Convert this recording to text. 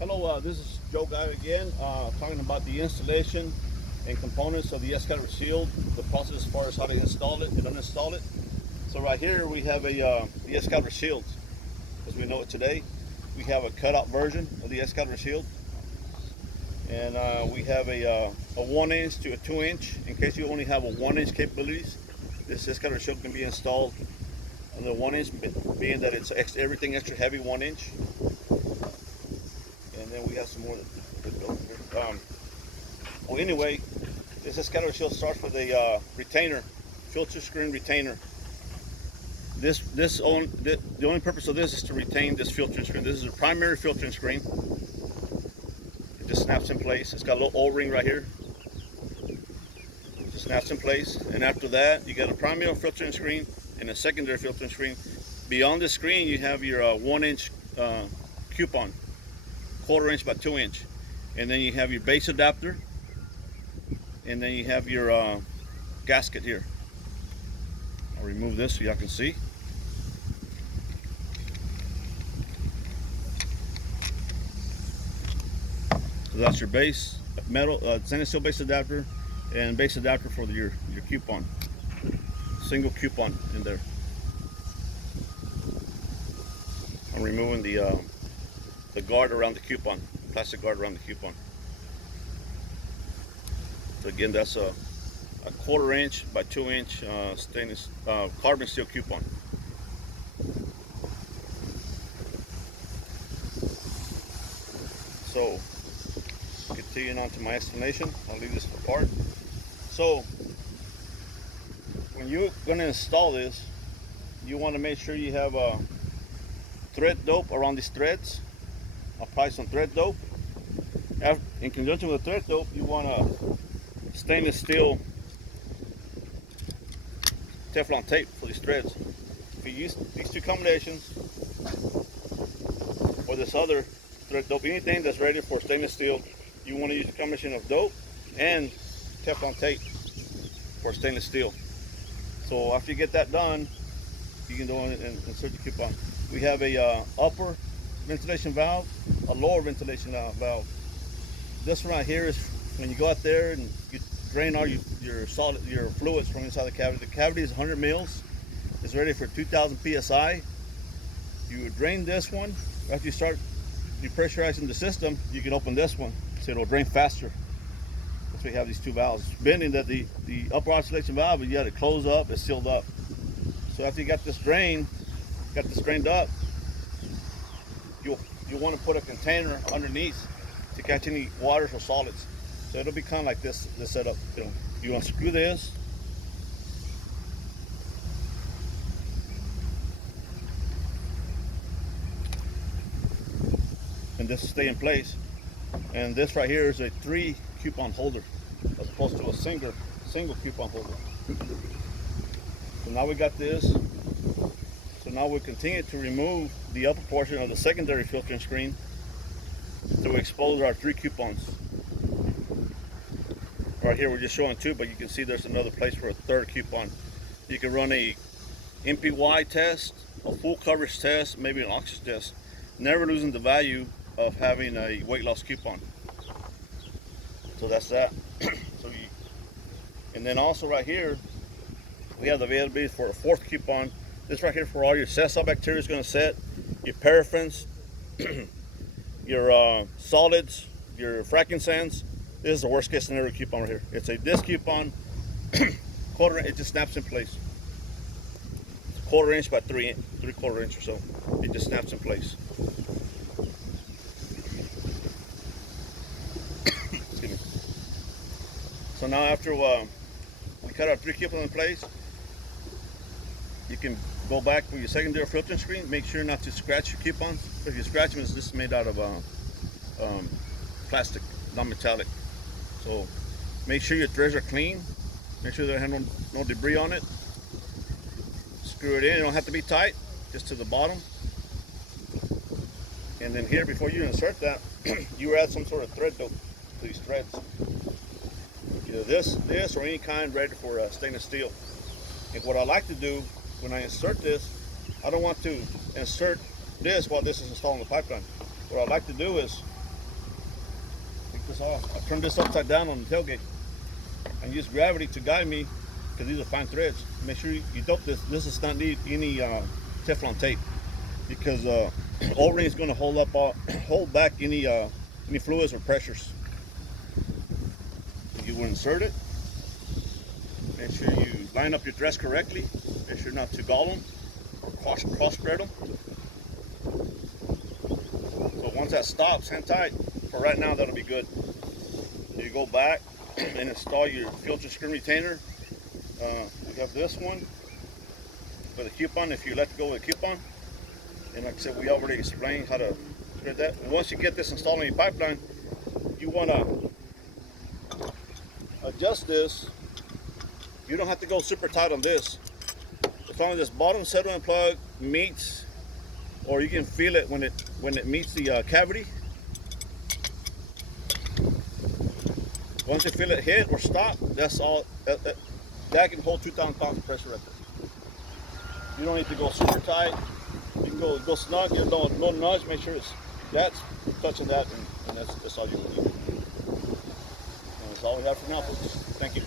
Hello, this is Joe Guy again, talking about the installation and components of the Excalibur Shield, the process as far as how to install it and uninstall it. So right here we have the Excalibur Shield, as we know it today. We have a cutout version of the Excalibur Shield, and we have a 1-inch to a 2-inch. In case you only have a 1-inch capabilities, this Excalibur Shield can be installed on the 1-inch, being that it's everything extra heavy 1-inch. And then we have some more that go here. Well, anyway, this Excalibur Shield starts with a retainer, filter screen retainer. The only purpose of this is to retain this filtering screen. This is a primary filtering screen. It just snaps in place. It's got a little O-ring right here. It just snaps in place. And after that, you got a primary filtering screen and a secondary filtering screen. Beyond the screen, you have your 1-inch coupon, 1/4 inch by 2 inch, and then you have your base adapter, and then you have your gasket here. I'll remove this so y'all can see. So that's your base metal stainless steel base adapter and base adapter for your coupon, single coupon in there. I'm removing the guard around the coupon, plastic guard around the coupon. So again, that's a 1/4 inch by 2 inch stainless carbon steel coupon. So continuing on to my explanation, I'll leave this apart. So when you're going to install this, you want to make sure you have a thread dope around these threads. Apply some thread dope. In conjunction with the thread dope, you want a stainless steel Teflon tape for these threads. If you use these two combinations or this other thread dope, anything that's ready for stainless steel, you want to use a combination of dope and Teflon tape for stainless steel. So after you get that done, you can go in and insert the coupon. We have a upper ventilation valve, a lower ventilation valve. This one right here is when you go out there and you drain all your fluids from inside the cavity. The cavity is 100 mils. It's ready for 2,000 psi. You would drain this one. After you start depressurizing the system, you can open this one so it'll drain faster. That's why we have these two valves. Meaning that the upper oscillation valve, you got it closed up, it's sealed up. So after you got this drained up, you'll want to put a container underneath to catch any waters or solids. So it'll be kind of like this setup. You want to screw this, and this will stay in place. And this right here is a 3 coupon holder as opposed to a single coupon holder. So now we got this. So now we continue to remove the upper portion of the secondary filtering screen to expose our 3 coupons. Right here we're just showing 2, but you can see there's another place for a 3rd coupon. You can run a MPY test, a full coverage test, maybe an oxygen test, never losing the value of having a weight loss coupon. So that's that. And then also right here we have the availability for a 4th coupon. This right here for all your sessile bacteria is going to set, your paraffins, your solids, your frankincense. This is the worst case scenario coupon right here. It's this coupon, 1/4 inch, it just snaps in place. It's 1/4 inch by 3/4 inch or so. It just snaps in place. Excuse me. So now after we cut our 3 coupons in place, you can go back with your secondary filtering screen. Make sure not to scratch your coupons. If you scratch them, it's just made out of plastic, non-metallic. So make sure your threads are clean. Make sure there have no debris on it. Screw it in. It don't have to be tight, just to the bottom. And then here, before you insert that, you add some sort of thread dope to these threads. Either this or any kind ready for stainless steel. And what I like to do when I insert this, I don't want to insert this while this is installed in the pipeline. What I like to do is this off. I turned this upside down on the tailgate and use gravity to guide me because these are fine threads. Make sure you dope this. This does not need any Teflon tape because O-ring is going to hold back any fluids or pressures. You will insert it. Make sure you line up your dress correctly. Make sure not to gall them or cross spread them. So once that stops, hang tight. For right now, that'll be good. You go back and install your filter screen retainer. We have this one with a coupon if you let go with a coupon. And like I said, we already explained how to thread that. And once you get this installed in your pipeline, you want to adjust this. You don't have to go super tight on this. As long as this bottom settling plug meets, or you can feel it when it meets the cavity. Once you feel it hit or stop, that's all. That can hold 2,000 pounds of pressure right there. You don't need to go super tight. You can go snug. You don't nudge. Make sure that's touching that, and that's all you need. And that's all we have for now, folks. Thank you.